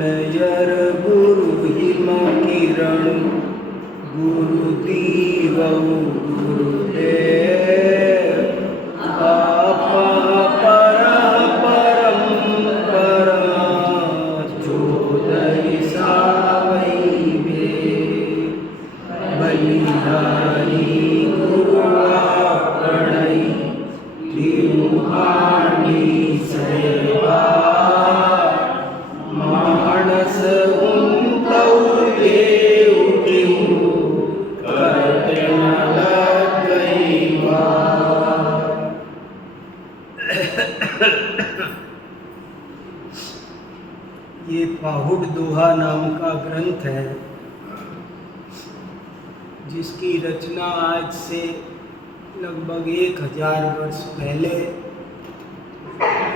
यर गुरु him किरण गुरु दीवऊ गुरुदेव आपा पर परम परा चोदय सावै वे बलिहारी गुरु आपणई तिरुहानी सेवा मानस उन्तौ देव केहू करते न लगैवा। ये पाहुड़ दोहा नाम का ग्रंथ है जिसकी रचना आज से लगभग 1000 वर्ष पहले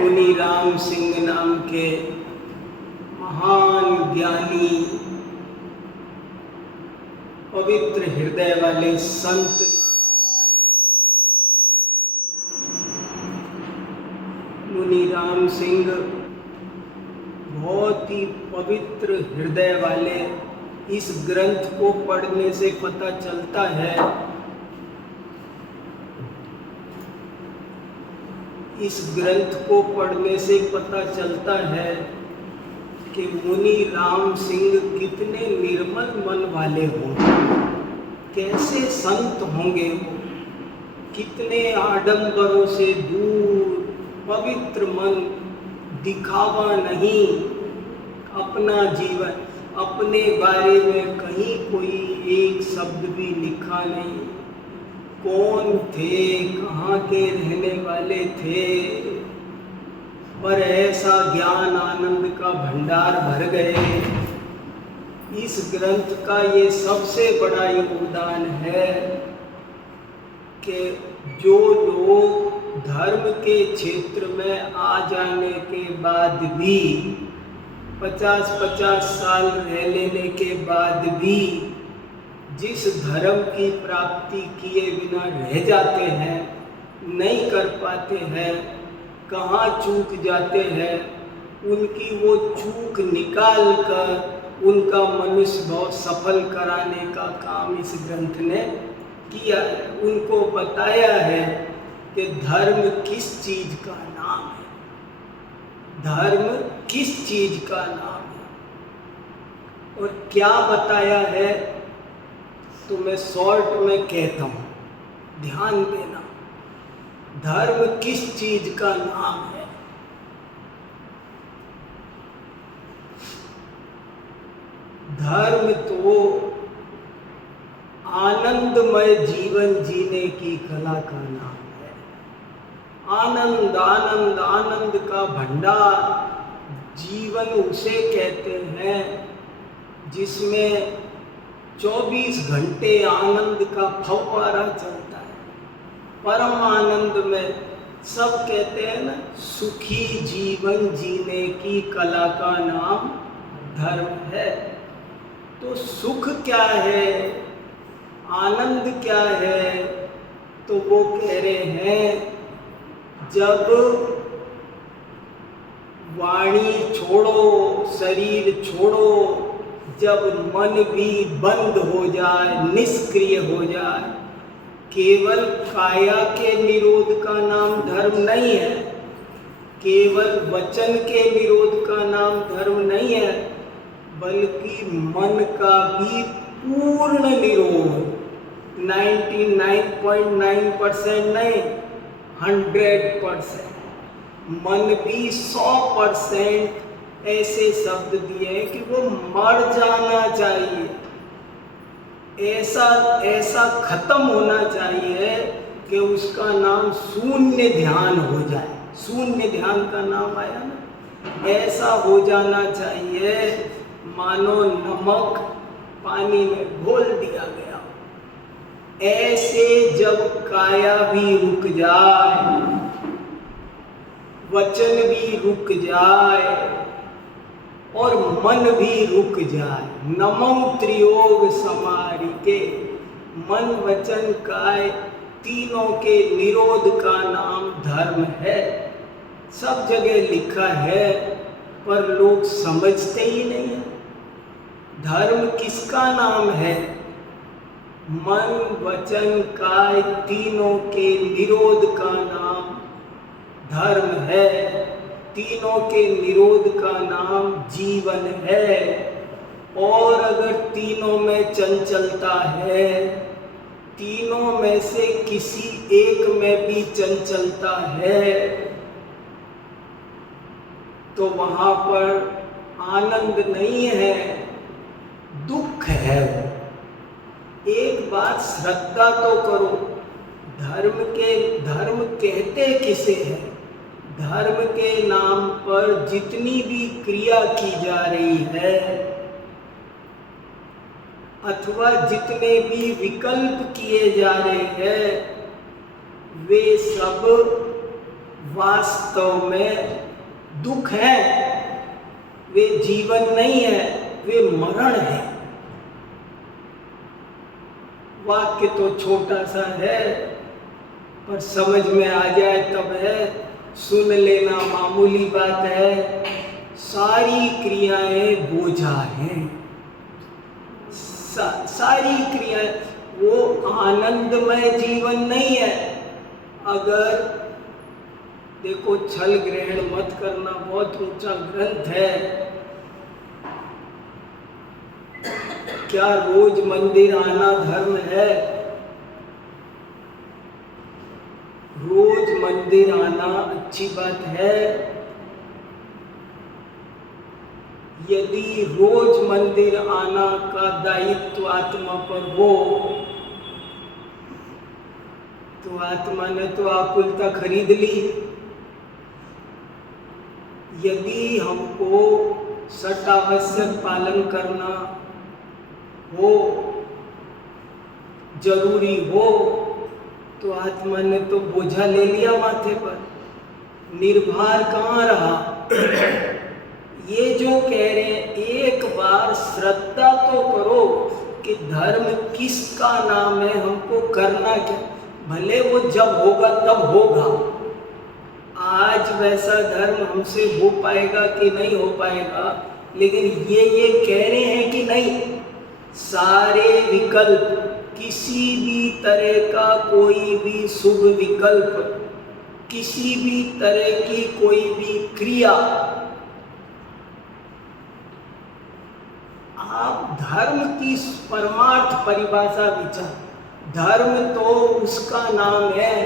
मुनि राम सिंह नाम के महान ज्ञानी पवित्र हृदय वाले संत मुनि राम सिंह बहुत ही पवित्र हृदय वाले। इस ग्रंथ को पढ़ने से पता चलता है इस ग्रंथ को पढ़ने से पता चलता है कि मुनि राम सिंह कितने निर्मल मन वाले होंगे, कैसे संत होंगे वो, कितने आडंबरों से दूर, पवित्र मन, दिखावा नहीं, अपना जीवन, अपने बारे में कहीं कोई एक शब्द भी लिखा नहीं, कौन थे, कहाँ के रहने वाले थे, पर ऐसा ज्ञान आनंद का भंडार भर गए। इस ग्रंथ का ये सबसे बड़ा योगदान है कि जो लोग धर्म के क्षेत्र में आ जाने के बाद भी 50-50 साल रह लेने के बाद भी जिस धर्म की प्राप्ति किए बिना रह जाते हैं, नहीं कर पाते हैं, कहाँ चूक जाते हैं, उनकी वो चूक निकाल कर उनका मनुष्य भाव सफल कराने का काम इस ग्रंथ ने किया है। उनको बताया है कि धर्म किस चीज का नाम है, धर्म किस चीज का नाम है और क्या बताया है। तो मैं शॉर्ट में कहता हूँ, ध्यान देना, धर्म किस चीज का नाम है। धर्म तो आनंदमय जीवन जीने की कला का नाम है। आनंद आनंद आनंद का भंडार जीवन उसे कहते हैं जिसमें 24 घंटे आनंद का फव्वारा चलता है, परम आनंद में। सब कहते हैं ना, सुखी जीवन जीने की कला का नाम धर्म है। तो सुख क्या है, आनंद क्या है, तो वो कह रहे हैं जब वाणी छोड़ो, शरीर छोड़ो, जब मन भी बंद हो जाए, निष्क्रिय हो जाए, केवल काया के निरोध का नाम धर्म नहीं है, केवल वचन के निरोध का नाम धर्म नहीं है, बल्कि मन का भी पूर्ण निरोध, 99.9% नहीं, 100%, मन भी 100% ऐसे शब्द दिए हैं कि वो मर जाना चाहिए, ऐसा खत्म होना चाहिए कि उसका नाम शून्य ध्यान हो जाए। शून्य ध्यान का नाम आया ना, ऐसा हो जाना चाहिए मानो नमक पानी में घोल दिया गया। ऐसे जब काया भी रुक जाए, वचन भी रुक जाए और मन भी रुक जाए, नमो त्रियोग समारिके, मन वचन काय तीनों के निरोध का नाम धर्म है। सब जगह लिखा है पर लोग समझते ही नहीं है। धर्म किसका नाम है? मन वचन काय तीनों के निरोध का नाम धर्म है। तीनों के निरोध का नाम जीवन है। और अगर तीनों में चंचलता है, तीनों में से किसी एक में भी चंचलता है, तो वहां पर आनंद नहीं है, दुख है। एक बात श्रद्धा तो करो, धर्म कहते किसे है? धर्म के नाम पर जितनी भी क्रिया की जा रही है अथवा जितने भी विकल्प किए जा रहे हैं, वे सब वास्तव में दुख है। वे जीवन नहीं है, वे मरण है। वाक्य तो छोटा सा है, पर समझ में आ जाए तब है। सुन लेना मामूली बात है। सारी क्रियाएं बोझा हैं। सारी क्रियाएं, वो आनंदमय जीवन नहीं है। अगर देखो, छल ग्रहण मत करना बहुत ऊंचा ग्रंथ है। क्या रोज मंदिर आना धर्म है? रोज मंदिर आना अच्छी बात है। यदि रोज मंदिर आना का दायित्व आत्मा पर हो, तो आत्मा ने तो आकुलता खरीद ली। यदि हमको सटावश्यक पालन करना हो, जरूरी हो, तो आत्मा ने तो बोझा ले लिया माथे पर। निर्भर कहाँ रहा? ये जो कह रहे हैं, एक बार श्रद्धा तो करो कि धर्म किसका नाम है, हमको करना क्या। भले वो जब होगा तब होगा। आज वैसा धर्म हमसे हो पाएगा कि नहीं हो पाएगा, लेकिन ये कह रहे हैं कि नहीं, सारे विकल्प, किसी भी तरह का कोई भी शुभ विकल्प, किसी भी तरह की कोई भी क्रिया, आप धर्म की परमार्थ परिभाषा विचार। धर्म तो उसका नाम है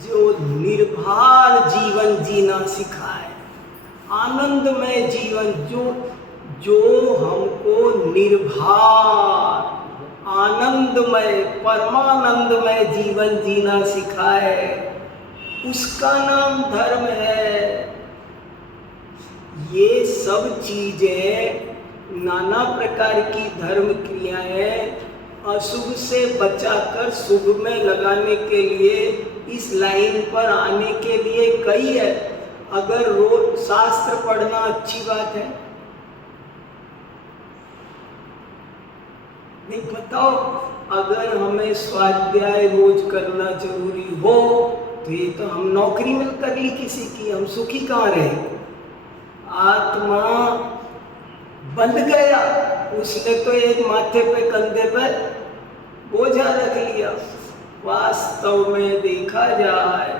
जो निर्भर जीवन जीना सिखाए, आनंदमय जीवन, जो हमको निर्भर आनंदमय परमानंदमय जीवन जीना सिखाए, उसका नाम धर्म है। ये सब चीजें, नाना प्रकार की धर्म क्रियाएं अशुभ से बचाकर शुभ में लगाने के लिए, इस लाइन पर आने के लिए कई है। अगर रोज शास्त्र पढ़ना अच्छी बात है, नहीं बताओ, अगर हमें स्वाध्याय रोज करना जरूरी हो, तो ये तो हम नौकरी में कर ली किसी की, हम सुखी कहाँ रहे? आत्मा बंध गया, उसने तो एक माथे पे कंधे पे बोझा रख लिया। वास्तव में देखा जाए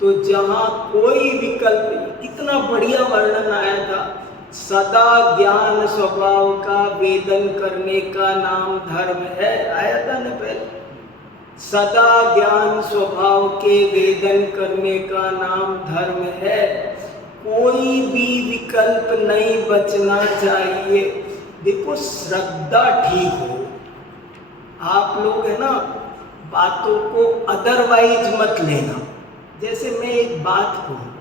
तो जहाँ कोई विकल्प, कितना बढ़िया वर्णन आया था, सदा ज्ञान स्वभाव का वेदन करने का नाम धर्म है, आया था ना पहले। सदा ज्ञान स्वभाव के वेदन करने का नाम धर्म है। कोई भी विकल्प नहीं बचना चाहिए। देखो, श्रद्धा ठीक हो। आप लोग है ना, बातों को अदरवाइज मत लेना। जैसे मैं एक बात कहूं,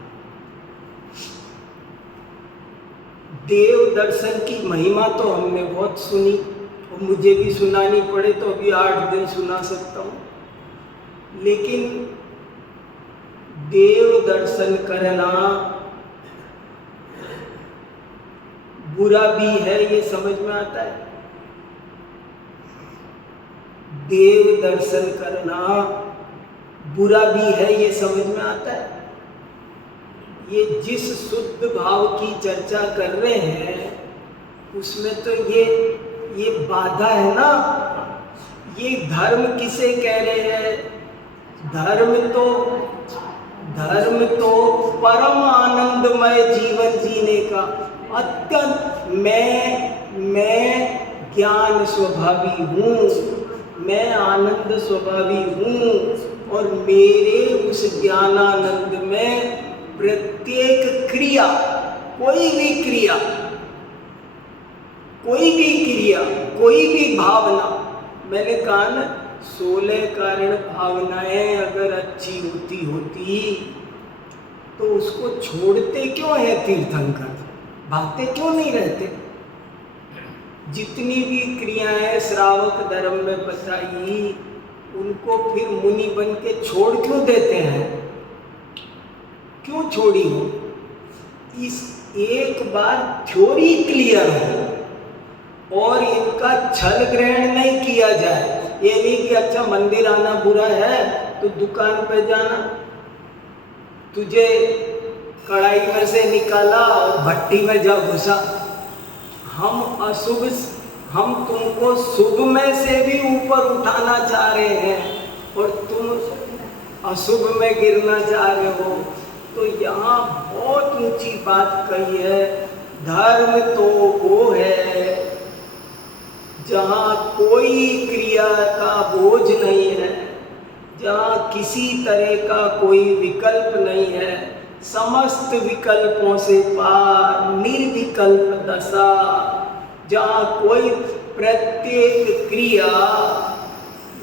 देव दर्शन की महिमा तो हमने बहुत सुनी, और मुझे भी सुनानी पड़े तो अभी 8 दिन सुना सकता हूं। लेकिन देव दर्शन करना बुरा भी है, ये समझ में आता है। देव दर्शन करना बुरा भी है, ये समझ में आता है। ये जिस शुद्ध भाव की चर्चा कर रहे हैं उसमें तो ये बाधा है ना। ये धर्म किसे कह रहे हैं? धर्म तो परम आनंदमय जीवन जीने का अत्यंत मैं ज्ञान स्वभावी हूँ, मैं आनंद स्वभावी हूँ और मेरे उस ज्ञानानंद में प्रत्येक क्रिया, कोई भी क्रिया, कोई भी भावना, मैंने कहा ना 16 कारण भावनाएं अगर अच्छी होती तो उसको छोड़ते क्यों है तीर्थंकर? भागते क्यों नहीं रहते? जितनी भी क्रियाएं श्रावक धर्म में बताई उनको फिर मुनि बन के छोड़ क्यों देते हैं? क्यों छोड़ी हो? इस एक बार थ्योरी क्लियर हो और इनका छल ग्रहण नहीं किया जाए। ये नहीं कि अच्छा मंदिर आना बुरा है तो दुकान पे जाना, तुझे कढ़ाई में से निकाला और भट्टी में जा घुसा। हम तुमको शुभ में से भी ऊपर उठाना चाह रहे हैं और तुम अशुभ में गिरना चाह रहे हो। तो यहाँ बहुत ऊंची बात कही है। धर्म तो वो है जहाँ कोई क्रिया का बोझ नहीं है, जहाँ किसी तरह का कोई विकल्प नहीं है, समस्त विकल्पों से पार निर्विकल्प दशा, जहाँ कोई प्रत्येक क्रिया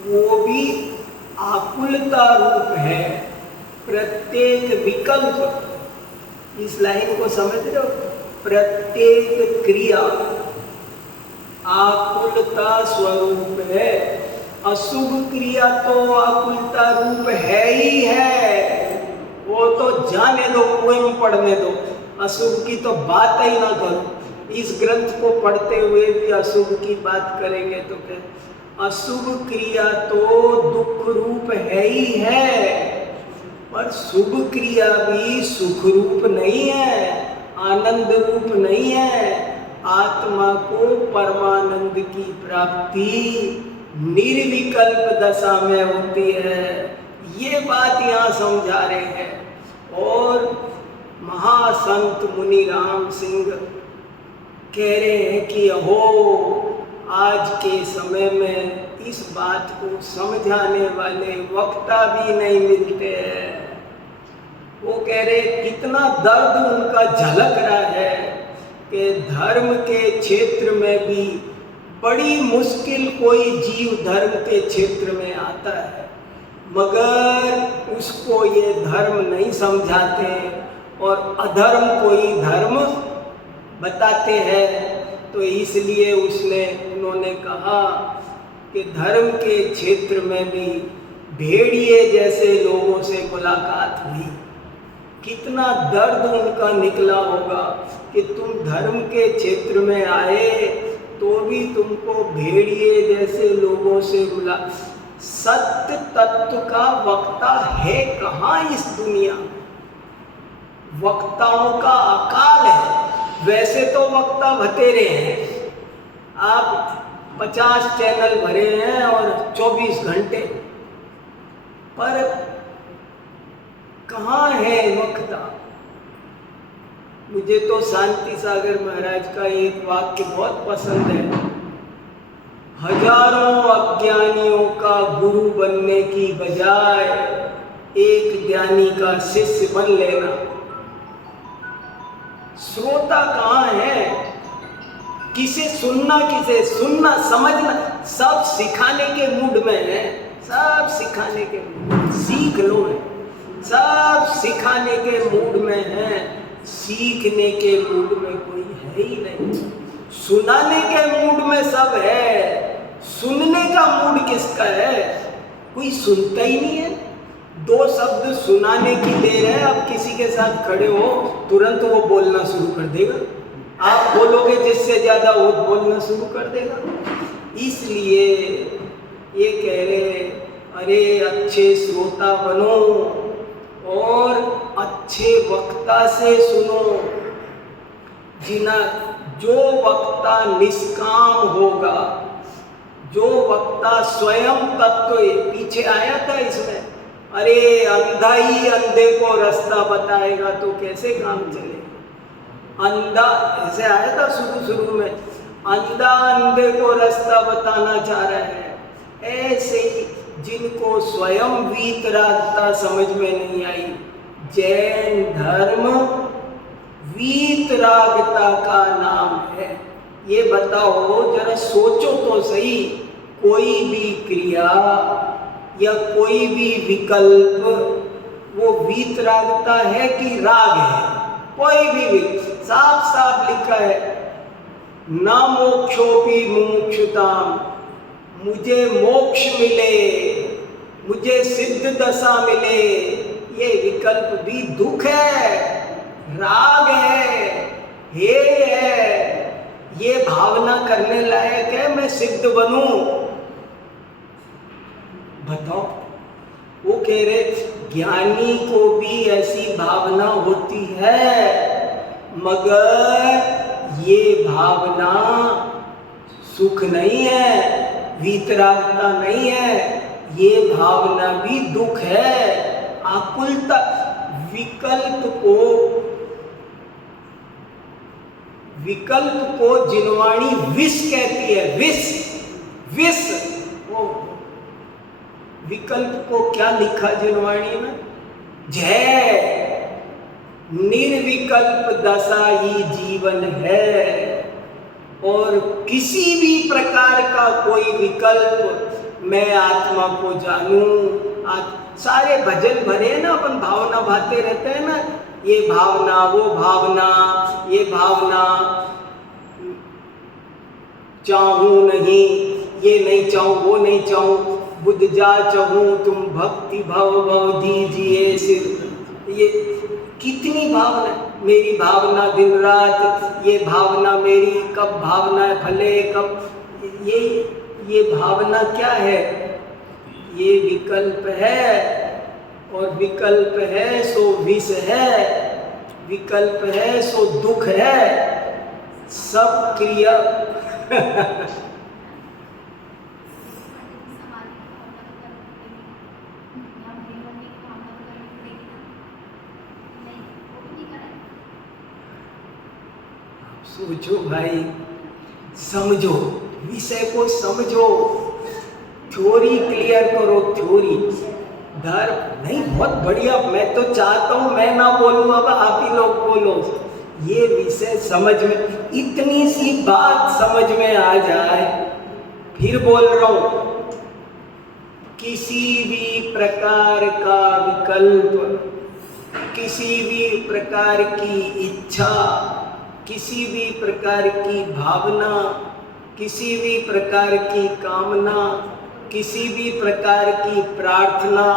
वो भी आकुलता रूप है, प्रत्येक विकल्प, इस लाइन को समझ रहे हो? प्रत्येक क्रिया आकुलता स्वरूप है। अशुभ क्रिया तो आकुलता रूप है ही है, वो तो जाने दो, पोएम पढ़ने दो, अशुभ की तो बात ही ना करो। इस ग्रंथ को पढ़ते हुए भी अशुभ की बात करेंगे तो क्या? अशुभ क्रिया तो दुख रूप है ही है, पर शुभ क्रिया भी सुख रूप नहीं है, आनंद रूप नहीं है। आत्मा को परमानंद की प्राप्ति निर्विकल्प दशा में होती है। ये बात यहाँ समझा रहे हैं। और महासंत मुनि राम सिंह कह रहे हैं कि अहो आज के समय में इस बात को समझाने वाले वक्ता भी नहीं मिलते हैं। वो कह रहे कितना दर्द उनका झलक रहा है कि धर्म के क्षेत्र में भी बड़ी मुश्किल कोई जीव धर्म के क्षेत्र में आता है, मगर उसको ये धर्म नहीं समझाते और अधर्म कोई धर्म बताते हैं। तो इसलिए उन्होंने कहा कि धर्म के क्षेत्र में भी भेड़िए जैसे लोगों से मुलाकात हुई। कितना दर्द उनका निकला होगा कि तुम धर्म के क्षेत्र में आए तो भी तुमको भेड़िए जैसे लोगों से मिला। सत्य तत्व का वक्ता है कहाँ इस दुनिया में? वक्ताओं का अकाल है। वैसे तो वक्ता बतेरे हैं, आप 50 चैनल भरे हैं और 24 घंटे, पर कहाँ है वक्ता? मुझे तो शांति सागर महाराज का एक वाक्य बहुत पसंद है। हजारों अज्ञानियों का गुरु बनने की बजाय एक ज्ञानी का शिष्य बन लेना। श्रोता कहाँ है? किसे सुनना समझना, सब सिखाने के मूड में है, सब सिखाने के मूड, सीख लो है, सब सिखाने के मूड में है, सीखने के मूड में कोई है ही नहीं। सुनाने के मूड में सब है, सुनने का मूड किसका है? कोई सुनता ही नहीं है। 2 शब्द सुनाने की देर है, अब किसी के साथ खड़े हो तुरंत वो बोलना शुरू कर देगा, आप बोलोगे जिससे ज्यादा वो बोलना शुरू कर देगा। इसलिए ये कह रहे अरे अच्छे श्रोता बनो और अच्छे अच्छे वक्ता से सुनो। जो वक्ता निष्काम होगा, जो वक्ता स्वयं तत्व, पीछे आया था इसमें, अरे अंधा ही अंधे को रास्ता बताएगा तो कैसे काम चले। अंधा ऐसे आया था शुरू में, अंधा अंधे को रास्ता बताना चाह रहा है। ऐसे ही जिनको स्वयं वीतरागता समझ में नहीं आई, जैन धर्म वीतरागता का नाम है। ये बताओ जरा, सोचो तो सही, कोई भी क्रिया या कोई भी विकल्प वो वीतरागता है कि राग है? कोई भी साफ साफ लिखा है, न मोक्षोपि मुमुक्षुताम, मुझे मोक्ष मिले, मुझे सिद्ध दशा मिले, ये विकल्प भी दुख है, राग है, हे है। ये भावना करने लायक है मैं सिद्ध बनूं? बताओ। वो कह रहे ज्ञानी को भी ऐसी भावना होती है, मगर ये भावना सुख नहीं है, वीतरागता नहीं है, ये भावना भी दुख है, आकुलता। विकल्प को जिनवाणी विष कहती है, विष। विकल्प को क्या लिखा जिनवाणी में? जय, निर्विकल्प दशा ही जीवन है। और किसी भी प्रकार का कोई विकल्प, मैं आत्मा को जानूं, सारे भजन भरे ना, अपन भावना भाते रहते हैं ना, ये भावना, वो भावना, ये भावना, चाहूं नहीं, ये नहीं चाहूं, वो नहीं चाहूं, बुद्ध जा चाहूं, तुम भक्ति भव दीजिए सिर। ये कितनी भावना, मेरी भावना दिन रात, ये भावना मेरी, कब भावना फले, कब ये भावना क्या है? ये विकल्प है, और विकल्प है सो विष है, विकल्प है सो दुख है, सब क्रिया। सोचो भाई, समझो, विषय को समझो, थ्योरी क्लियर करो, थ्योरी। धर्म नहीं, बहुत बढ़िया, मैं तो चाहता हूँ मैं ना बोलूँ, अब आप ही लोग बोलो। ये विषय समझ में, इतनी सी बात समझ में आ जाए, फिर बोल रहा हूँ, किसी भी प्रकार का विकल्प, किसी भी प्रकार की इच्छा, किसी भी प्रकार की भावना, किसी भी प्रकार की कामना, किसी भी प्रकार की प्रार्थना,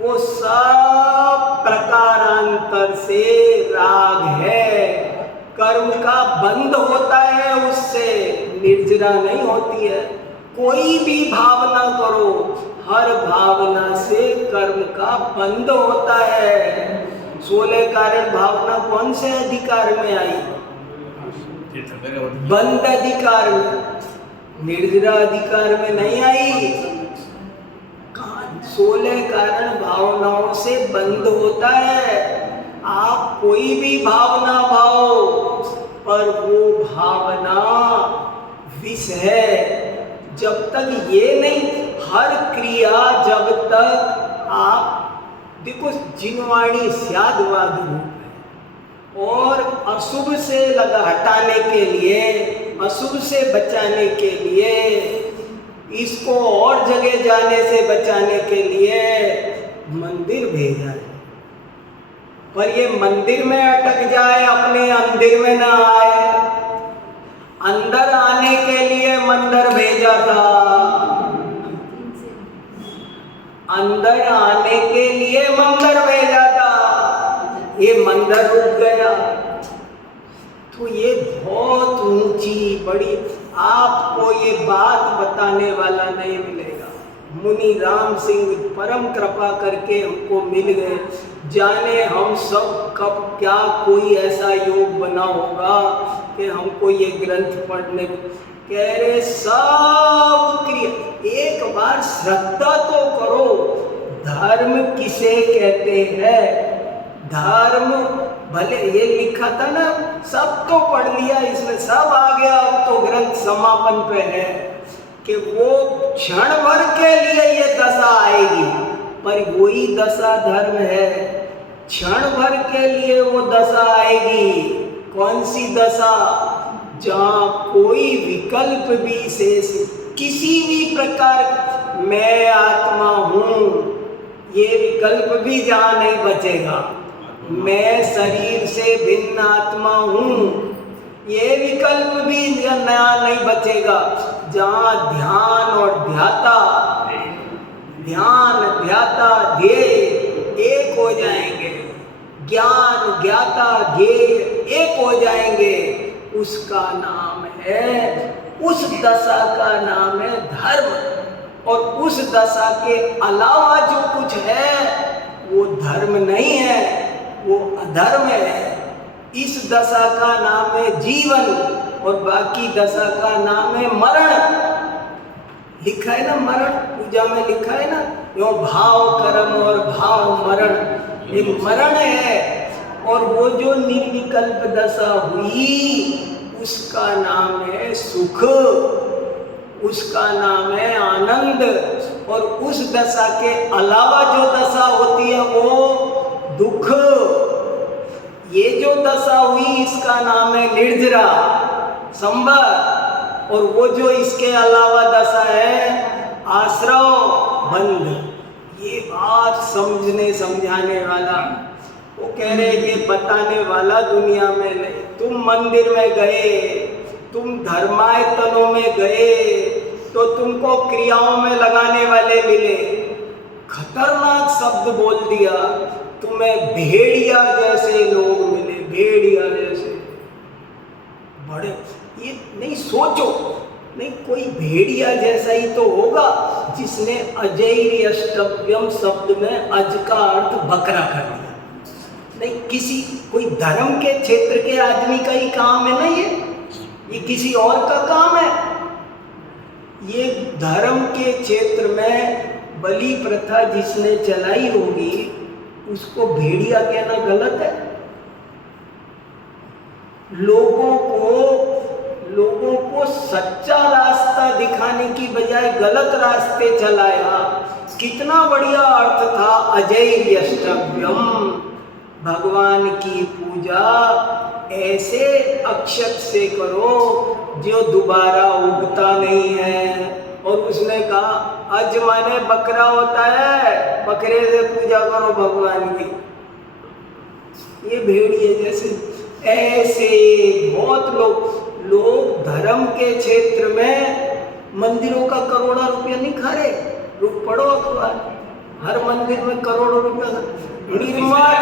वो सब प्रकारांतर से राग है। कर्म का बंध होता है उससे, निर्जरा नहीं होती है। कोई भी भावना करो, हर भावना से कर्म का बंध होता है। 16 कारण भावना कौन से अधिकार में आई? बंध अधिकार में, निर्जरा अधिकार में नहीं आई। 16 कारण भावनाओं से बंध होता है। आप कोई भी भावना भाओ, पर वो भावना विष है। जब तक ये नहीं, हर क्रिया जब तक आप देखो, जिनवाणी स्यादवाद रूप है, और अशुभ से हटाने के लिए, अशुभ से बचाने के लिए, इसको और जगह जाने से बचाने के लिए मंदिर भेजा है। पर ये मंदिर में अटक जाए, अपने अंदर में ना आए। अंदर आने के लिए मंदिर भेजा था, अंदर आने के लिए मंदिर भेजा था, ये मंदिर रुक गया। तो ये बहुत ऊंची बड़ी, आपको ये बात बताने वाला नहीं मिलेगा। मुनि राम सिंह परम कृपा करके हमको मिल गए। जाने हम सब कब क्या कोई ऐसा योग बना होगा कि हमको ये ग्रंथ पढ़ने कह रहे। सब क्रिया एक बार श्रद्धा तो करो। धर्म किसे कहते हैं? धर्म भले ये लिखा था ना, सब तो पढ़ लिया इसमें, सब आ गया, अब तो ग्रंथ समापन पे है कि वो क्षण भर के लिए ये दशा आएगी, पर वही दशा धर्म है। क्षण भर के लिए वो दशा आएगी। कौन सी दशा? जहाँ कोई विकल्प भी शेष, किसी भी प्रकार मैं आत्मा हूँ, ये विकल्प भी जहाँ नहीं बचेगा। मैं शरीर से भिन्न आत्मा हूँ, ये विकल्प भी नया नहीं बचेगा। जहाँ ध्यान और ध्याता, ध्यान ध्याता ध्येय एक हो जाएंगे, ज्ञान ज्ञाता ध्येय एक हो जाएंगे, उसका नाम है, उस दशा का नाम है धर्म। और उस दशा के अलावा जो कुछ है वो धर्म नहीं है, वो अधर्म है। इस दशा का नाम है जीवन और बाकी दशा का नाम है मरण। लिखा है ना, मरण पूजा में लिखा है ना, यो भाव कर्म और भाव मरण, एक मरण है। और वो जो निर्विकल्प दशा हुई उसका नाम है सुख, उसका नाम है आनंद। और उस दशा के अलावा जो दशा होती है वो दुख। ये जो दशा हुई इसका नाम है निर्जरा, संवर। और वो जो इसके अलावा दशा है आश्रव, बंध। ये बात समझने समझाने वाला, वो कह रहे ये बताने वाला दुनिया में नहीं। तुम मंदिर में गए, तुम धर्मायतनों में गए तो तुमको क्रियाओं में लगाने वाले मिले, खतरनाक शब्द बोल दिया, तुम्हें भेड़िया जैसे लोग मिले, भेड़िया जैसे। बड़े ये नहीं सोचो, नहीं कोई भेड़िया जैसा ही तो होगा जिसने अजैर्यष्टव्यम शब्द में अज का अर्थ बकरा कर दिया। नहीं, किसी कोई धर्म के क्षेत्र के आदमी का ही काम है ना, ये किसी और का काम है। ये धर्म के क्षेत्र में बलि प्रथा जिसने चलाई होगी उसको भेड़िया कहना गलत है। लोगों को सच्चा रास्ता दिखाने की बजाय गलत रास्ते चलाया। कितना बढ़िया अर्थ था अजैर्यष्टव्यम, भगवान की पूजा ऐसे अक्षत से करो जो दोबारा उगता नहीं है। और उसने कहा अज माने बकरा होता है, बकरे से पूजा करो भगवान की। ये भेड़िए जैसे ऐसे बहुत लोग धर्म के क्षेत्र में मंदिरों का करोड़ों रुपया नहीं खा रहे। पढ़ो अखबार, हर मंदिर में करोड़ों रुपया निर्माण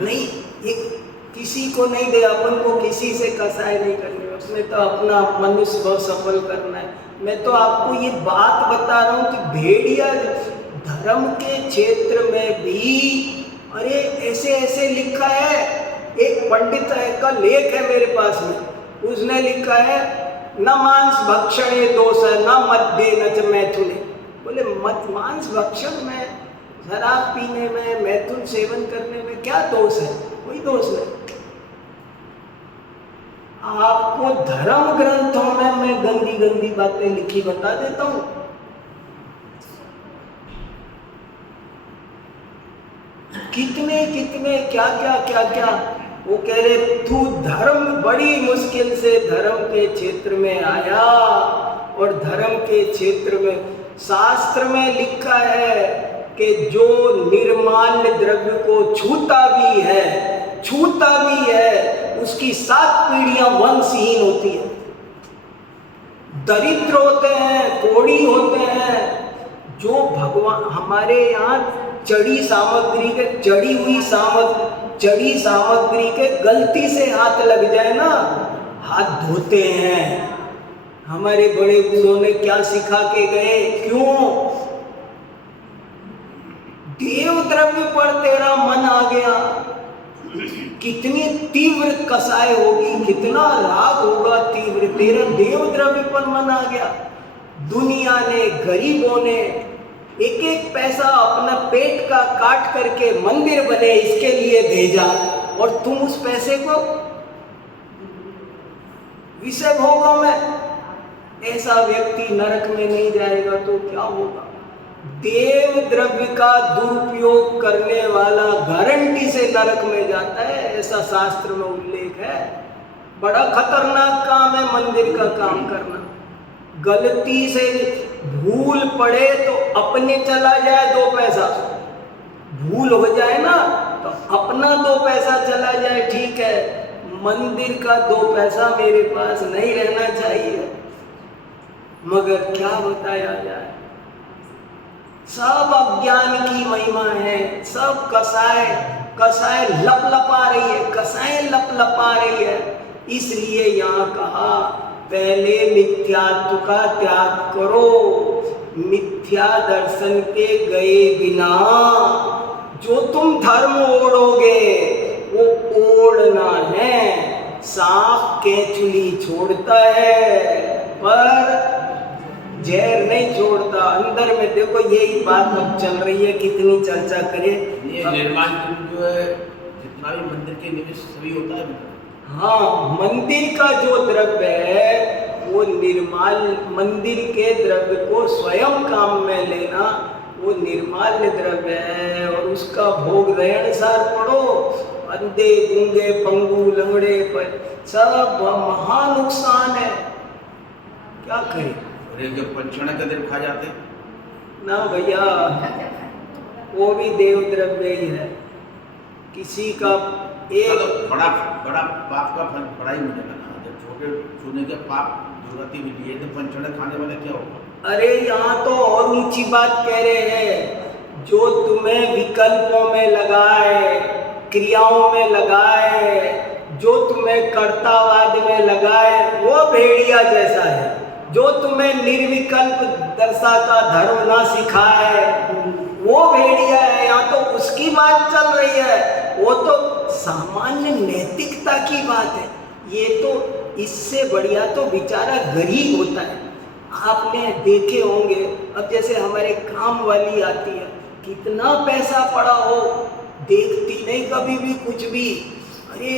नहीं, एक किसी को नहीं दे, अपन को किसी से कसाई नहीं करनी, उसमें तो अपना मनुष्य बहुत सफल करना है। मैं तो आपको ये बात बता रहा हूँ कि भेड़िया धर्म के क्षेत्र में भी, अरे ऐसे ऐसे लिखा है। एक पंडित का लेख है मेरे पास में, उसने लिखा है न मांस भक्षण ये दोष है, न मद्य न च मैथुने। बोले मांस भक्षण में, शराब पीने में, मैथुन सेवन करने में क्या दोष है? कोई दोष नहीं। आपको धर्म ग्रंथों में मैं गंदी गंदी बातें लिखी बता देता हूं। कितने कितने क्या क्या वो कह रहे तू धर्म बड़ी मुश्किल से धर्म के क्षेत्र में आया। और धर्म के क्षेत्र में शास्त्र में लिखा है कि जो निर्माल्य द्रव्य को छूता भी है उसकी 7 पीढ़ियां वंशहीन होती है। दरिद्र होते हैं, कोढ़ी होते हैं। जो भगवान हमारे यहाँ चढ़ी सामग्री के गलती से हाथ लग जाए ना, हाथ धोते हैं। हमारे बड़े बूढ़ों ने क्या सिखा के गए? क्यों? देव द्रव्य पर तेरा मन आ गया, कितनी तीव्र कसाई होगी, कितना राग होगा तीव्र, तेरा देव द्रव्य पर मन आ गया। दुनिया ने, गरीबों ने एक एक पैसा अपना पेट का काट करके मंदिर बने इसके लिए भेजा, और तुम उस पैसे को विषय भोगों में, ऐसा व्यक्ति नरक में नहीं जाएगा तो क्या होगा? देव द्रव्य का दुरुपयोग करने वाला गारंटी से नरक में जाता है, ऐसा शास्त्र में उल्लेख है। बड़ा खतरनाक काम है मंदिर का काम करना। गलती से भूल पड़े तो अपने चला जाए 2 पैसा, भूल हो जाए ना तो अपना 2 पैसा चला जाए, ठीक है, मंदिर का 2 पैसा मेरे पास नहीं रहना चाहिए। मगर क्या बताया जाए, सब अज्ञान की महिमा है, सब कसाय लपलपा रही है, कसाएं लपलपा रही है। इसलिए यहाँ कहा पहले मिथ्यात्व का त्याग करो, मिथ्या दर्शन के गए बिना जो तुम धर्म ओढ़ोगे वो ओढ़ना है। सांप केंचुली छोड़ता है पर जहर नहीं छोड़ता। अंदर में देखो यही बात अब चल रही है, कितनी चर्चा करे। ये निर्माण जो है जितना भी मंदिर के निवेश सभी होता है। हाँ, मंदिर का जो द्रव्य है वो निर्माल, मंदिर के द्रव्य को स्वयं काम में लेना वो निर्माल्य द्रव्य है, और उसका भोग रहन सार पड़ो, अंधे गूंगे पंगु लंगड़े पर सब महान नुकसान है। क्या करें? जो पंचण का दिन खा जाते ना भैया, वो भी देव द्रव्य ही है। किसी का एक तो बड़ा पाप का फल बड़ा ही मिलेगा ना। जब छोटे छूने के पाप दुर्गति मिली है तो पंचण खाने वाले क्या होगा? अरे यहाँ तो और ऊंची बात कह रहे हैं, जो तुम्हें विकल्पों में लगाए, क्रियाओं में लगाए, जो तुम्हें कर्तावाद में लगाए वो भेड़िया जैसा है। जो तुम्हें निर्विकल्प दशा का धर्म ना सिखाए वो भेड़िया है। यहाँ तो उसकी बात चल रही है, वो तो सामान्य नैतिकता की बात है। ये तो इससे बढ़िया तो बेचारा गरीब होता है। आपने देखे होंगे, अब जैसे हमारे काम वाली आती है, कितना पैसा पड़ा हो, देखती नहीं कभी भी कुछ भी। अरे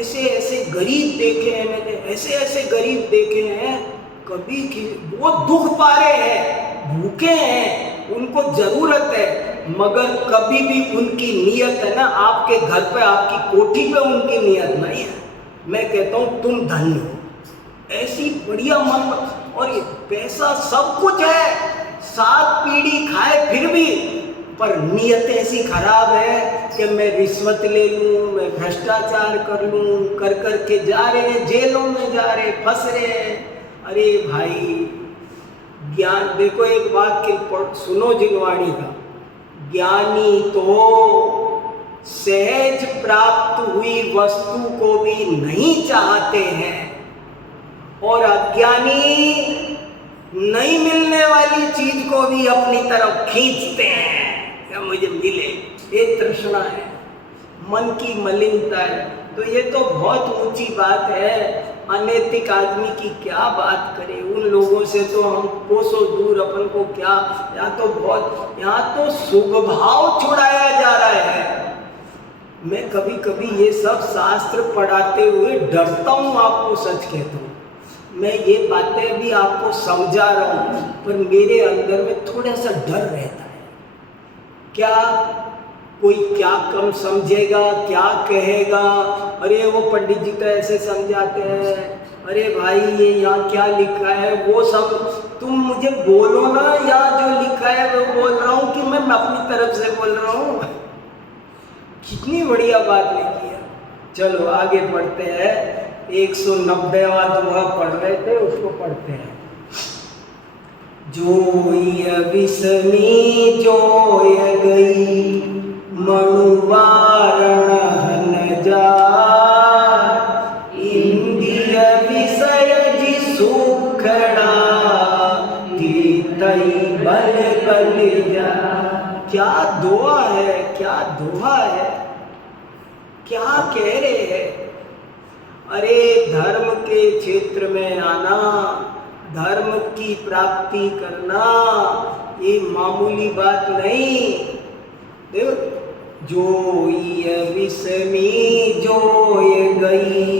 ऐसे ऐसे गरीब देखे हैं मैंने, ऐसे ऐसे गरीब देखे हैं, कभी वो दुख पा रहे हैं, भूखे हैं, उनको जरूरत है, मगर कभी भी उनकी नीयत है ना, आपके घर पे, आपकी कोठी पे उनकी नीयत नहीं है। मैं कहता हूँ तुम धन्य हो, ऐसी बढ़िया मन। और ये पैसा सब कुछ है, 7 पीढ़ी खाए फिर भी, पर नीयत ऐसी खराब है कि मैं रिश्वत ले लूँ, मैं भ्रष्टाचार कर लूँ, कर कर के जा रहे हैं, जेलों में जा रहे, फंस रहे हैं। अरे भाई, ज्ञान देखो, एक वाक्य सुनो जिनवाणी का, ज्ञानी तो सहज प्राप्त हुई वस्तु को भी नहीं चाहते हैं, और अज्ञानी नहीं मिलने वाली चीज को भी अपनी तरफ खींचते हैं, क्या मुझे मिले, ये तृष्णा है, मन की मलिनता है। तो ये तो बहुत ऊंची बात है। अनैतिक आदमी की क्या बात करें, उन लोगों से तो हम कोसों दूर, अपन को क्या, यहाँ तो स्वभाव छुड़ाया जा रहा है। मैं कभी कभी ये सब शास्त्र पढ़ाते हुए डरता हूँ, आपको सच कहता हूँ। मैं ये बातें भी आपको समझा रहा हूँ, पर मेरे अंदर में थोड़ा सा डर रहता है। क्या कोई क्या कम समझेगा, क्या कहेगा, अरे वो पंडित जी तो ऐसे समझाते हैं, अरे भाई ये यहाँ क्या लिखा है, वो सब तुम मुझे बोलो ना, यहाँ जो लिखा है वो बोल रहा हूँ कि मैं अपनी तरफ से बोल रहा हूँ। कितनी बढ़िया बात लिखी है। चलो आगे पढ़ते हैं। 190वां दोहा पढ़ रहे थे, उसको पढ़ते हैं। जोय विषमी जोय गई, मणुवारण न जा, इंद्रिय विषय जी सुखड़ा, तीतई बल बल जा। क्या दोहा है, क्या दोहा है, क्या कह रहे हैं। अरे धर्म के क्षेत्र में आना, धर्म की प्राप्ति करना ये मामूली बात नहीं। देखो, जो ये विषमी जो ये गई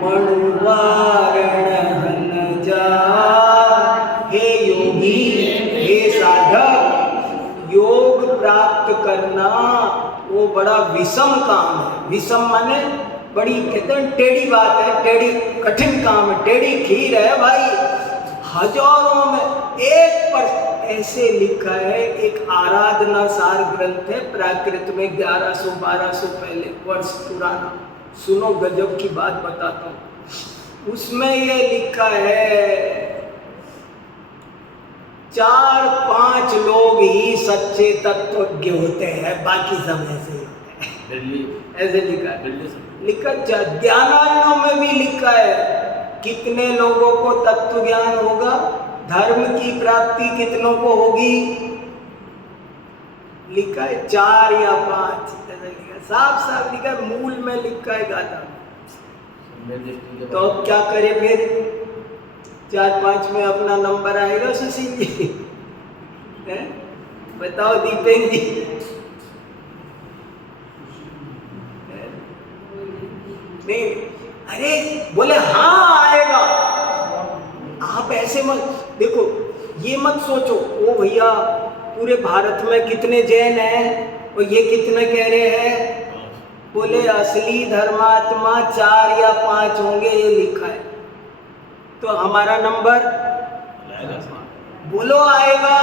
मणुवारण हन जा। हे योगी, हे साधक, योग प्राप्त करना वो बड़ा विषम काम है। विषम माने बड़ी, कहते हैं टेढ़ी बात है, टेढ़ी कठिन काम है, टेढ़ी खीर है भाई। हजारों में एक पर ऐसे लिखा है, एक आराधना सार ग्रंथ है प्राकृत में, 1100-1200 पहले वर्ष पुराना। सुनो, गजब की बात बताता हूँ। उसमें ये लिखा है 4-5 लोग ही सच्चे तत्वज्ञ होते हैं, बाकी सब ऐसे ही होते हैं। ऐसे लिखा है, लिखा ज्ञानार्णव में भी लिखा है कितने लोगों को तत्व ज्ञान होगा, धर्म की प्राप्ति कितनों को होगी। लिखा है 4 या 5, ऐसा लिखा, साफ साफ लिखा है, मूल में लिखा है गाथा। तो अब क्या करें फिर? 4-5 में अपना नंबर आएगा सुशील जी? बताओ दीपेन जी। नहीं, अरे बोले हाँ आएगा। आप ऐसे मत देखो, ये मत सोचो ओ भैया पूरे भारत में कितने जैन हैं और ये कितने कह रहे हैं। बोले असली धर्मात्मा 4 या 5 होंगे, ये लिखा है। तो हमारा नंबर बोलो आएगा।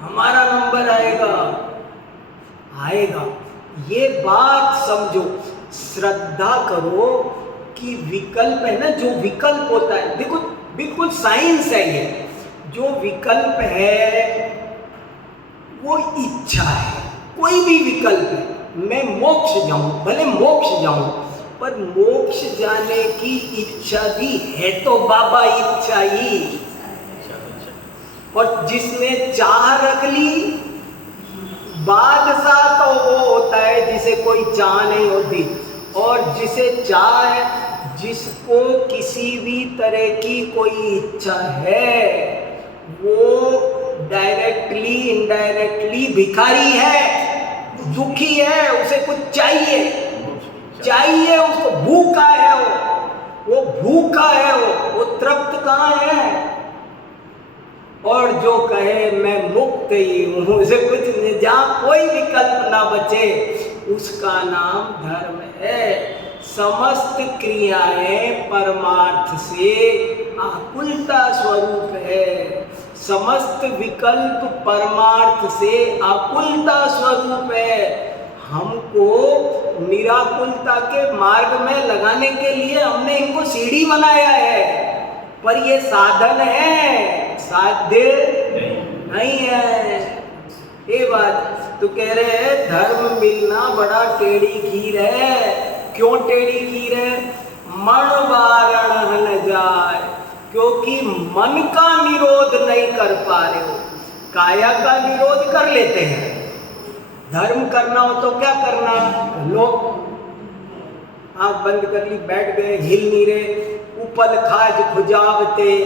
हमारा नंबर आएगा, आएगा। ये बात समझो, श्रद्धा करो कि विकल्प है ना, जो विकल्प होता है, देखो बिल्कुल साइंस है ये, जो विकल्प है वो इच्छा है। कोई भी विकल्प है, मैं मोक्ष जाऊं, भले मोक्ष जाऊं, पर मोक्ष जाने की इच्छा भी है तो बाबा इच्छा ही। और जिसने चाह रख ली, बादशाह तो वो होता है जिसे कोई चाह नहीं होती, और जिसे चाह, जिसको किसी भी तरह की कोई इच्छा है, वो डायरेक्टली इनडायरेक्टली भिखारी है, दुखी है, उसे कुछ चाहिए, चाहिए उसको, भूखा है वो भूखा है, वो तृप्त कहाँ है। और जो कहे मैं मुक्त ही हूँ, उसे कुछ नहीं, जहाँ कोई विकल्प ना बचे, उसका नाम धर्म है। समस्त क्रियाएं परमार्थ से आकुलता स्वरूप है, समस्त विकल्प परमार्थ से आकुलता स्वरूप है। हमको निराकुलता के मार्ग में लगाने के लिए हमने इनको सीढ़ी बनाया है, पर ये साधन है, साध्य नहीं है। ये बात तो कह रहे हैं, धर्म मिलना बड़ा टेढ़ी खीर है। क्यों टेढ़ी खीर है? मन वारण न जाए, क्योंकि मन का निरोध नहीं कर पा रहे हो, काया का निरोध कर लेते हैं। धर्म करना हो तो क्या करना, लोग आंख बंद कर ली, बैठ गए, हिल नहीं रहे, उपल खाज खुजावते,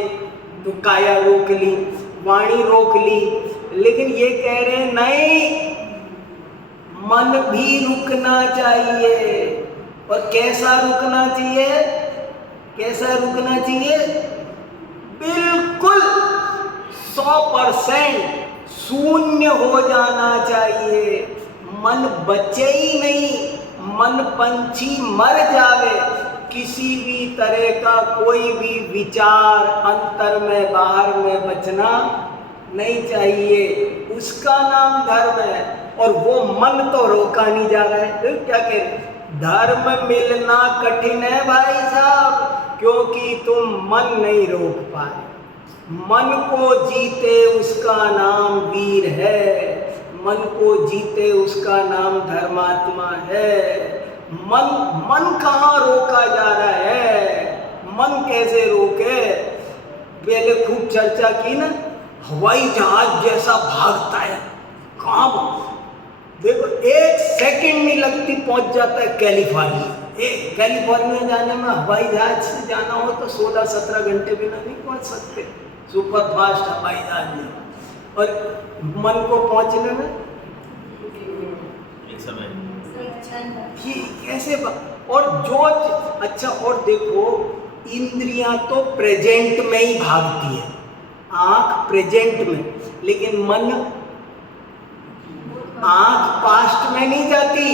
तो काया रोक ली, वाणी रोक ली। लेकिन ये कह रहे हैं नहीं, मन भी रुकना चाहिए। और कैसा रुकना चाहिए? कैसा रुकना चाहिए? बिल्कुल 100% शून्य हो जाना चाहिए। मन बचे ही नहीं, मन पंछी मर जावे, किसी भी तरह का कोई भी विचार अंतर में बाहर में बचना नहीं चाहिए, उसका नाम धर्म है। और वो मन तो रोका नहीं जा रहा है। तो क्या कह रहे, धर्म मिलना कठिन है भाई साहब, क्योंकि तुम मन नहीं रोक पाए। मन को जीते उसका नाम वीर है, मन को जीते उसका नाम धर्मात्मा है। मन कहाँ रोका जा रहा है? मन कैसे रोके? पहले खूब चर्चा की ना, हवाई जहाज जैसा भागता है। कहाँ देखो, 1 सेकंड नहीं लगती पहुंच जाता है कैलिफोर्निया। कैलिफोर्निया जाने में हवाई जहाज से जाना हो तो 16-17 घंटे बिना नहीं पहुंच सकते, सुपर फास्ट हवाई जहाज में। और मन को पहुंचने में एक समय ये कैसे और जो अच्छा, और देखो इंद्रियां तो प्रेजेंट में ही भागती है, आंख प्रेजेंट में, लेकिन मन, आंख पास्ट में नहीं जाती,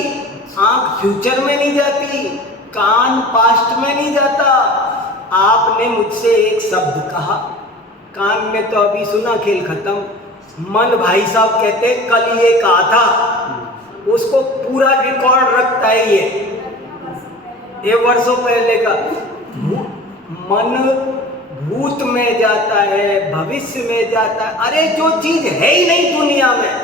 आंख फ्यूचर में नहीं जाती, कान पास्ट में नहीं जाता। आपने मुझसे एक शब्द कहा, कान में तो अभी सुना, खेल खत्म। मन भाई साहब कहते कल ये कहा था, उसको पूरा रिकॉर्ड रखता है ये वर्षों पहले का। मन भूत में जाता है, भविष्य में जाता है। अरे जो चीज है ही नहीं दुनिया में,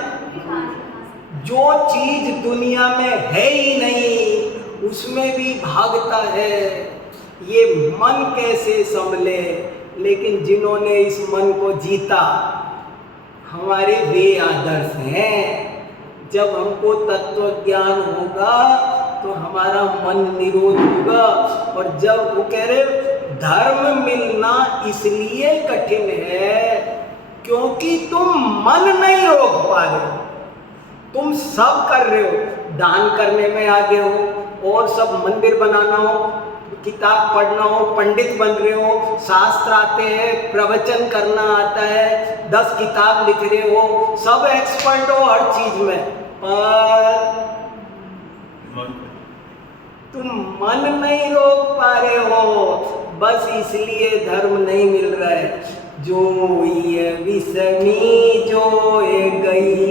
जो चीज दुनिया में है ही नहीं उसमें भी भागता है। ये मन कैसे संभले? लेकिन जिन्होंने इस मन को जीता हमारे वे आदर्श हैं। जब हमको तत्व ज्ञान होगा तो हमारा मन निरोध होगा। और जब वो कह रहे धर्म मिलना इसलिए कठिन है क्योंकि तुम मन नहीं रोक पा रहे हो। तुम सब कर रहे हो, दान करने में आगे हो, और सब मंदिर बनाना हो, किताब पढ़ना हो, पंडित बन रहे हो, शास्त्र आते हैं, प्रवचन करना आता है, 10 किताब लिख रहे हो, सब एक्सपर्ट हो हर चीज में, पर तुम मन नहीं रोक पा रहे हो। बस इसलिए धर्म नहीं मिल रहा है। जो ये विषमी जो ये गई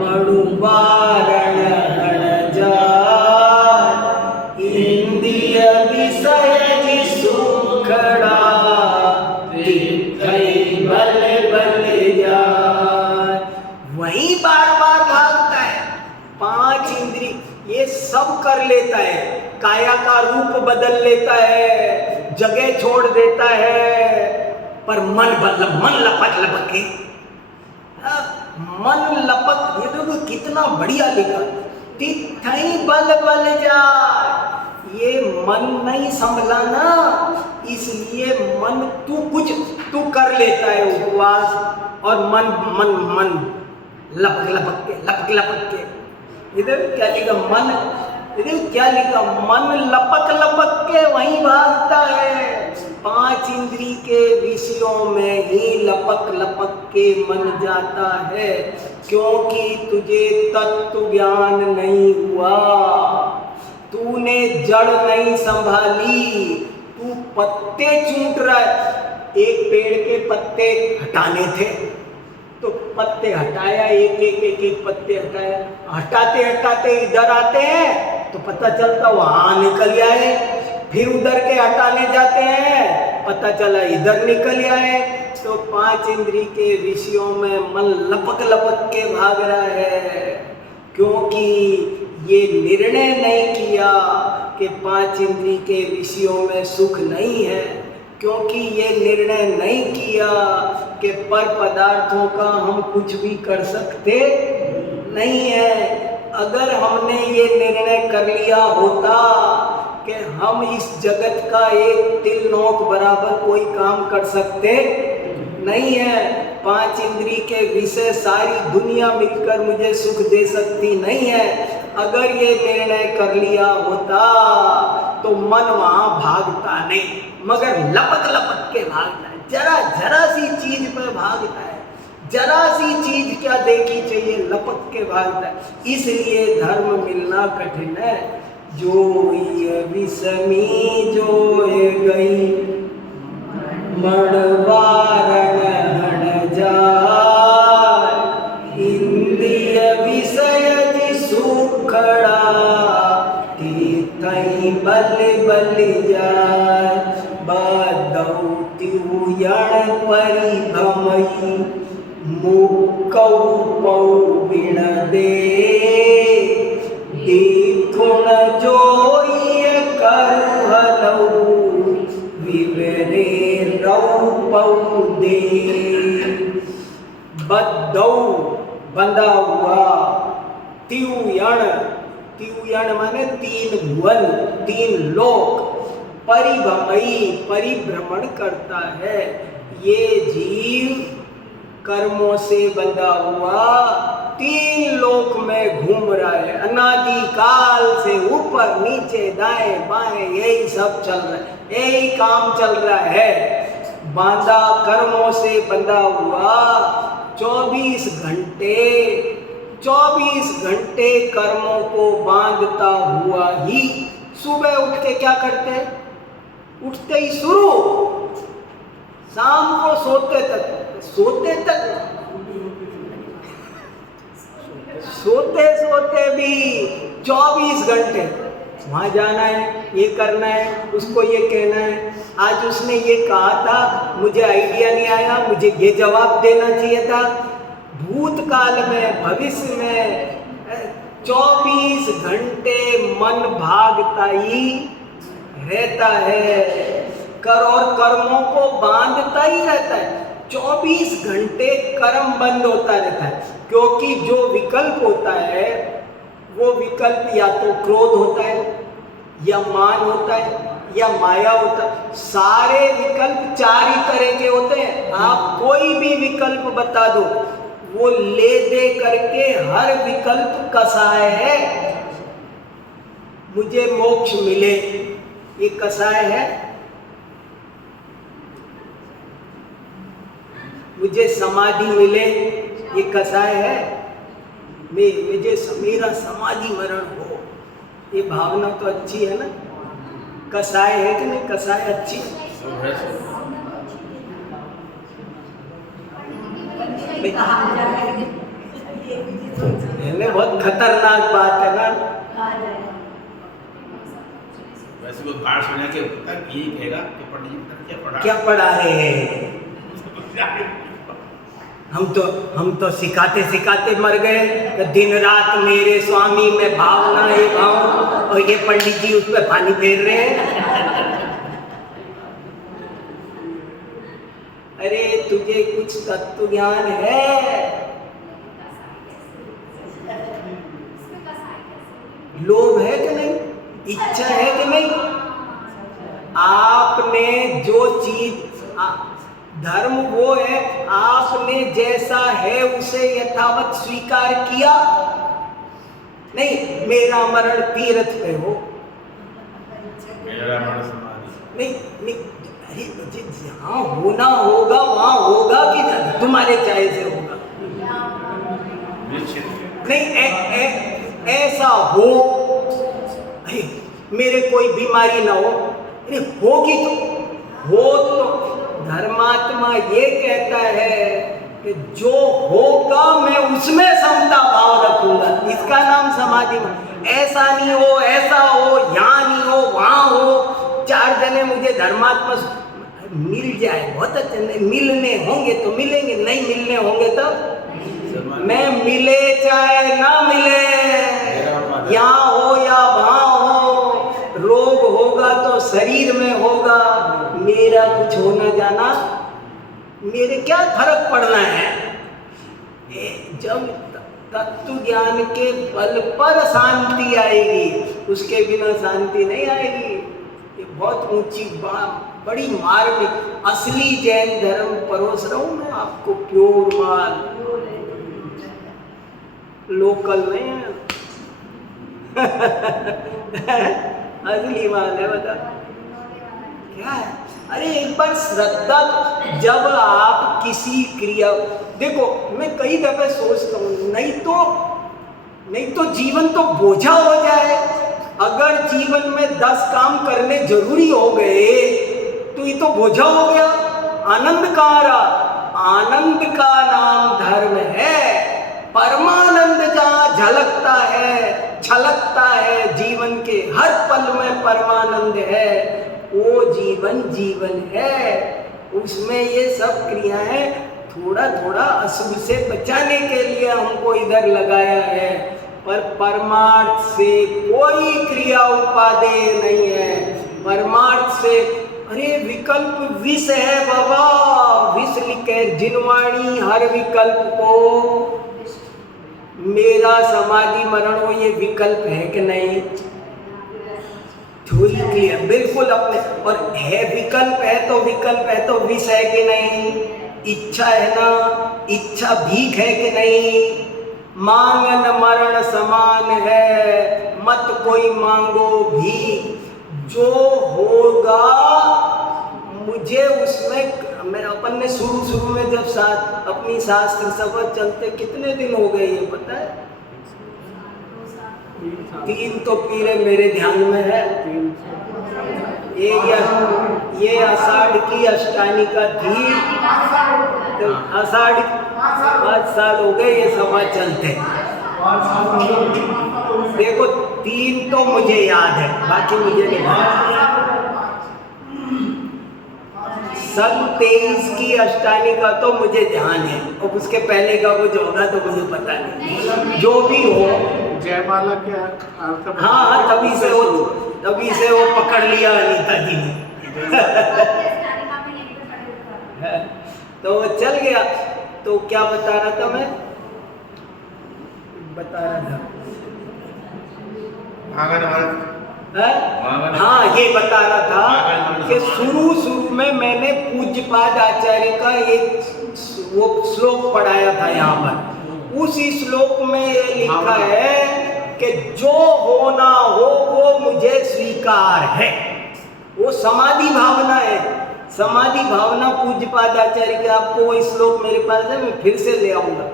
मणुवारण हण जाय, इंद्रिय विषय जी सुखड़ा तिथई बल बल जाय। वही बार बार भागता है। 5 इंद्रिय ये सब कर लेता है, काया का रूप बदल लेता है, जगह छोड़ देता है, पर मन लपक लपक के, मन लपक। ये देखो कितना बढ़िया लिखा, तिथई बल बल जाय। ये मन नहीं संभला ना, इसलिए मन तू कर लेता है उपवास, और मन लपक के। इधर क्या लिखा? मन, इधर क्या लिखा? मन लपक लपक के वहीं भागता है। 5 इंद्री के विषयों में ही लपक लपक के मन जाता है, क्योंकि तुझे तत्व ज्ञान नहीं हुआ, तूने जड़ नहीं संभाली, तू पत्ते चूंट रहा है। एक पेड़ के पत्ते हटाने थे तो पत्ते हटाया, एक पत्ते हटाया, हटाते हटाते इधर आते हैं तो पता चलता वहां निकल आए, फिर उधर के हटाने जाते हैं पता चला इधर निकल आए। तो 5 इंद्री के विषयों में मन लपक लपक के भाग रहा है, क्योंकि ये निर्णय नहीं किया कि 5 इंद्री के विषयों में सुख नहीं है, क्योंकि ये निर्णय नहीं किया कि पर पदार्थों का हम कुछ भी कर सकते नहीं है। अगर हमने ये निर्णय कर लिया होता कि हम इस जगत का एक तिल नोक बराबर कोई काम कर सकते नहीं है, 5 इंद्री के विषय सारी दुनिया मिलकर मुझे सुख दे सकती नहीं है। अगर ये निर्णय कर लिया होता तो मन वहां भागता नहीं, मगर लपक लपक के भागता है, जरा सी चीज पर भागता है। जरा सी चीज क्या देखी चाहिए, लपक के भागता है। इसलिए धर्म मिलना कठिन है। जो ये विषमी जो ये गई मणवारण हण जाय, इंद्रिय विषय जी सुखड़ा तीर्थई बल बल जाय। बदौति उयण परिभ्रमई मुक्कौ पौ बिण दे, देखुण जोई कर हलऊ विवरे रऊ बहु दे। बद्धौ बंधा हुआ, त्युयण, त्युयण माने तीन भुवन, तीन लोक, परिभ्रमई परिभ्रमण करता है। ये जीव कर्मों से बंधा हुआ तीन लोक में घूम रहा है, अनादि काल से ऊपर नीचे दाएं बाएं यही सब चल रहा है, यही काम चल रहा है। बांधा कर्मों से बंधा हुआ 24 घंटे कर्मों को बांधता हुआ ही सुबह उठ के क्या करते हैं? उठते ही शुरू, शाम को सोते तक सोते भी 24 घंटे। वहाँ जाना है, ये करना है, उसको ये कहना है, आज उसने ये कहा था, मुझे आइडिया नहीं आया, मुझे ये जवाब देना चाहिए था। भूतकाल में, भविष्य में 24 घंटे मन भागता ही रहता है, कर और कर्मों को बांधता ही रहता है। 24 घंटे कर्म बंद होता रहता है, क्योंकि जो विकल्प होता है वो विकल्प या तो क्रोध होता है, या मान होता है, या माया होता है। सारे विकल्प 4 ही तरह के होते हैं। आप कोई भी विकल्प बता दो, वो ले दे करके हर विकल्प कसाय है। मुझे मोक्ष मिले, ये कसाय है। मुझे समाधि मिले, ये कसाय है। मेरा समाधि मरण हो, ये भावना तो अच्छी है ना। कसाय है कि नहीं? कसाय अच्छी है, बहुत खतरनाक बात है ना। वैसे वो बात सुना के ये कहेगा कि पंडित जी क्या पढ़ा रहे हैं? हम तो सिखाते सिखाते मर गए। तो दिन रात मेरे स्वामी में भावना है भाव, और ये पंडित जी उस पर पानी फेर रहे हैं। अरे तुझे कुछ तत्व ज्ञान है? लोभ है कि नहीं? इच्छा है कि नहीं? आपने जो चीज, धर्म वो है, आपने जैसा है उसे यथावत स्वीकार किया। नहीं, मेरा मरण तीर्थ पे हो, मेरा मरण समाधि नहीं, अरे मुझे जहाँ होना होगा वहाँ होगा कि तुम्हारे चाहे से होगा? नहीं, ऐसा हो, अरे मेरे कोई बीमारी ना हो, अरे होगी तो धर्मात्मा ये कहता है कि जो होगा मैं उसमें समता भाव रखूंगा। इसका नाम समाधि में। ऐसा नहीं हो, ऐसा हो, यहाँ नहीं हो, वहाँ हो, 4 जने मुझे धर्मात्मा मिल जाए बहुत अच्छे, मिलने होंगे तो मिलेंगे, नहीं मिलने होंगे तो मैं मिले चाहे ना मिले, यहाँ हो या वहाँ हो, रोग होगा तो शरीर में होगा, मेरा कुछ होना जाना, मेरे क्या फर्क पड़ना है। जब तत्व ज्ञान के बल पर शांति आएगी, उसके बिना शांति नहीं आएगी। ये बहुत ऊंची बात, बड़ी मार्मिक, असली जैन धर्म परोस रहा हूं मैं आपको, प्योर माल, लोकल नहीं है। असली माल है, बता क्या है। अरे एक बार श्रद्धा, जब आप किसी क्रिया, देखो मैं कई दफे सोचता हूँ, नहीं तो जीवन तो बोझा हो जाए। अगर जीवन में 10 काम करने जरूरी हो गए तो ये तो बोझा हो गया। आनंद कहाँ रहा? आनंद का नाम धर्म है। परमानंद जहाँ झलकता है, छलकता है, जीवन के हर पल में परमानंद है, वो जीवन है। उसमें ये सब क्रियाएं थोड़ा थोड़ा अशुभ से बचाने के लिए हमको इधर लगाया है, पर परमार्थ से कोई क्रिया उपादेय नहीं है। परमार्थ से अरे विकल्प विष है बाबा, विष लिखे जिनवाणी हर विकल्प को। मेरा समाधि मरण हो ये विकल्प है कि नहीं? थोड़ी क्लियर बिल्कुल अपने। और है विकल्प है तो विष है कि नहीं? इच्छा है ना, इच्छा भीख है कि नहीं? मांगन मरण समान है, मत कोई मांगो भीख। जो होगा मुझे उसमें, मैं अपन ने शुरू में जब अपनी शास्त्र सभा चलते कितने दिन हो गए ये पता है? 3 तो पीरे मेरे ध्यान में है। ये आषाढ़ की अष्टानी का थी, तो आषाढ़ 5 साल हो गए ये सभा चलते। देखो 3 तो मुझे याद है, बाकी मुझे नहीं याद। सन 23 की अष्टानी का तो मुझे ध्यान है, और उसके पहले का कुछ होगा तो मुझे पता नहीं। जो भी हो, जयमाला क्या? हाँ तभी से वो पकड़ लिया अनीता जी ने। तो वो चल गया। तो क्या बता रहा था मैं? हाँ ये बता रहा था कि शुरू में मैंने पूज्यपाद आचार्य का एक वो श्लोक पढ़ाया था यहाँ पर। उस श्लोक में ये लिखा है कि जो होना हो वो मुझे स्वीकार है। वो समाधि भावना है, समाधि भावना पूज्यपाद आचार्य के। आपको वो श्लोक मेरे पास है, मैं फिर से ले आऊंगा।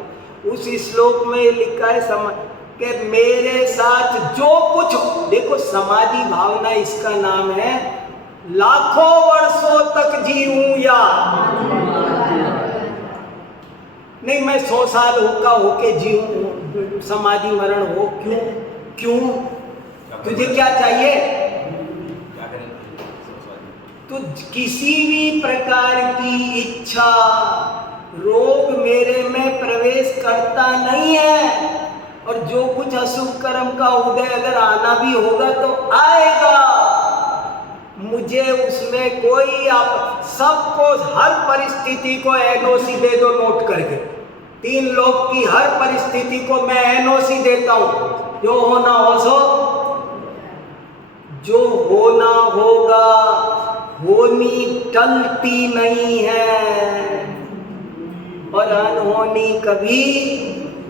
उस श्लोक में लिखा है कि मेरे साथ जो कुछ, देखो समाधि भावना इसका नाम है, लाखों वर्षों तक जीऊं या नहीं, मैं 100 साल होके जीऊं, समाधि मरण हो, क्यों तुझे क्या चाहिए? तो किसी भी प्रकार की इच्छा, रोग मेरे में प्रवेश करता नहीं है। और जो कुछ अशुभ कर्म का उदय अगर आना भी होगा तो आएगा, मुझे उसमें कोई सबको हर परिस्थिति को एनओसी दे दो नोट करके। 3 लोग की हर परिस्थिति को मैं एनओसी देता हूं। जो होना हो सो, जो होना होगा, होनी टलती नहीं है और अनहोनी कभी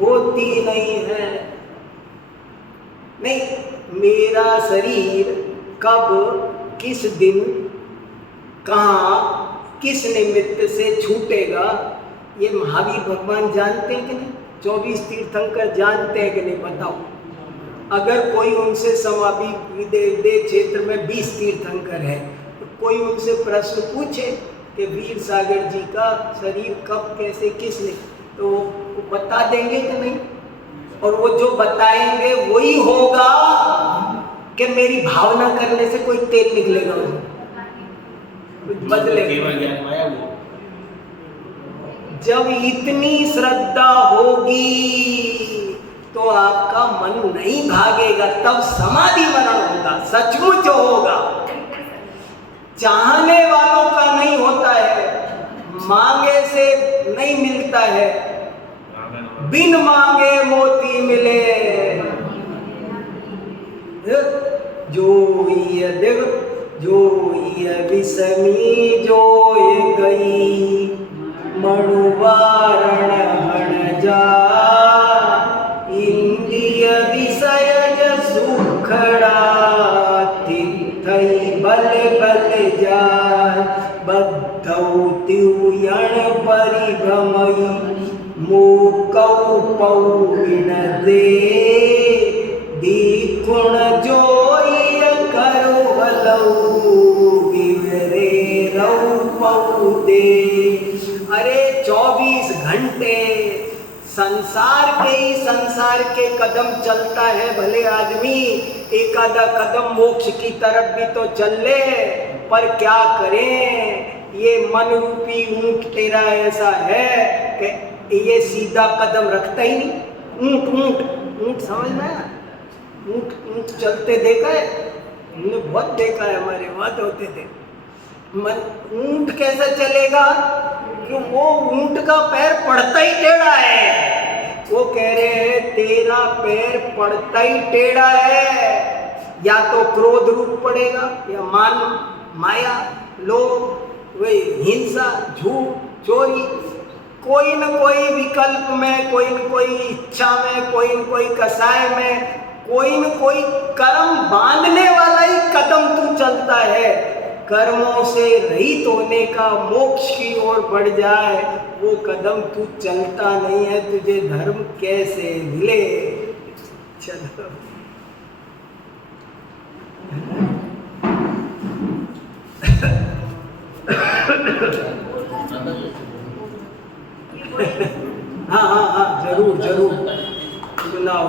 होती नहीं है। नहीं, मेरा शरीर कब, किस दिन, कहाँ, किस निमित्त से छूटेगा, ये महावीर भगवान जानते हैं कि नहीं? 24 तीर्थंकर जानते हैं कि नहीं? बताओ। अगर कोई उनसे समाधि दे क्षेत्र में 20 तीर्थंकर है, तो कोई उनसे प्रश्न पूछे कि वीर सागर जी का शरीर कब, कैसे, किसने, तो वो बता देंगे कि नहीं? और वो जो बताएंगे वही होगा कि मेरी भावना करने से कोई तेल निकलेगा उसमें, कुछ बदलेगा। जब इतनी श्रद्धा होगी तो आपका मन नहीं भागेगा, तब समाधि मरण होगा, सचमुच होगा। चाहने वालों का नहीं होता है, मांगे से नहीं मिलता है, बिन मांगे मोती मिले। जो ये देव, जो ये विषमी जो ये गई, मणुवारण हण जा, इंद्रिय विषयज सुखड़ा, तिथई बल बल जाय, बद्धौ त्युयण परिभ्रमई, मोकौ पौविण दे, दीकुण जोय करो हलऊ, विवरे रऊ पौ दे। अरे 24 घंटे संसार के कदम चलता है, भले आदमी एक आधा कदम मोक्ष की तरफ भी तो चल ले, पर क्या करें, ये मन रूपी ऊंट तेरा ऐसा है कि ये सीधा कदम रखता ही नहीं। ऊंट समझ में आया? ऊंट चलते देखा है हमने, बहुत देखा है, हमारे वहां होते थे। मन ऊंट कैसे चलेगा कि वो ऊंट का पैर पड़ता ही टेढ़ा है। वो कह रहे हैं तेरा पैर पड़ता ही टेढ़ा है, या तो क्रोध रूप पड़ेगा या मान माया लोभ वही हिंसा झूठ चोरी, कोई न कोई विकल्प में, कोई न कोई इच्छा में, कोई न कोई कसाय में, कोई न कोई कर्म बांधने वाला ही कदम तू चलता है। कर्मों से रहित होने का, मोक्ष की ओर बढ़ जाए वो कदम तू चलता नहीं है, तुझे धर्म कैसे मिले। चलो हाँ हाँ हाँ जरूर जरूर सुनाओ।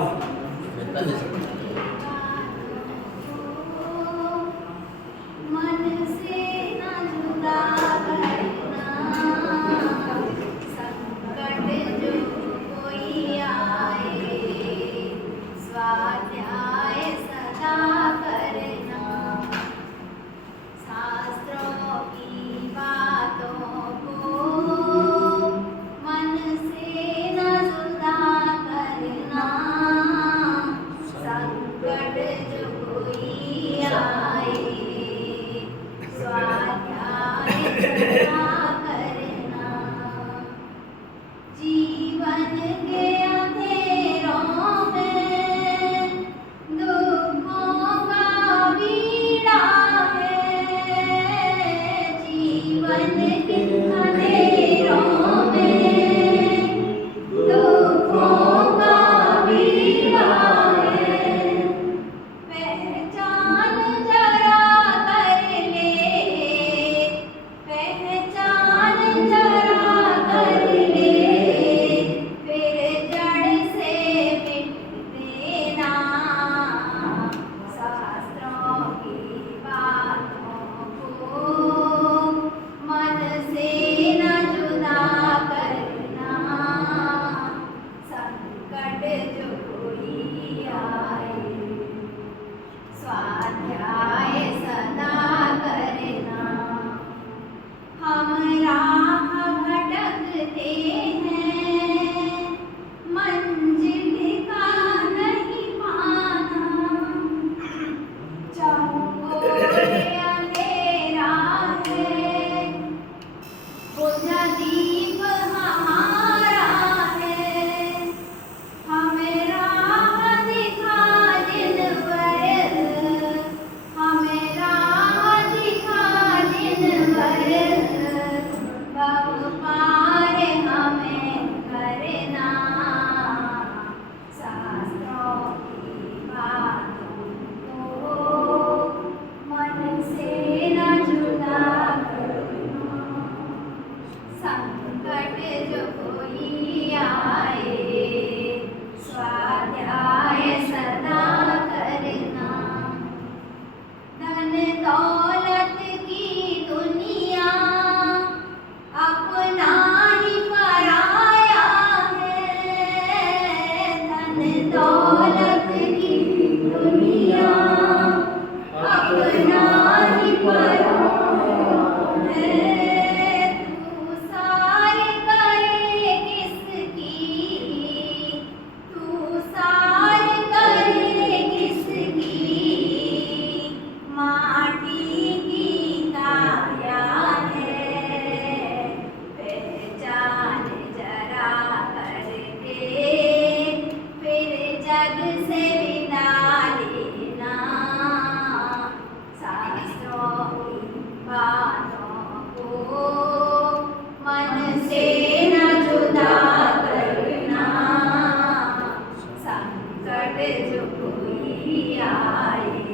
जो कोई आए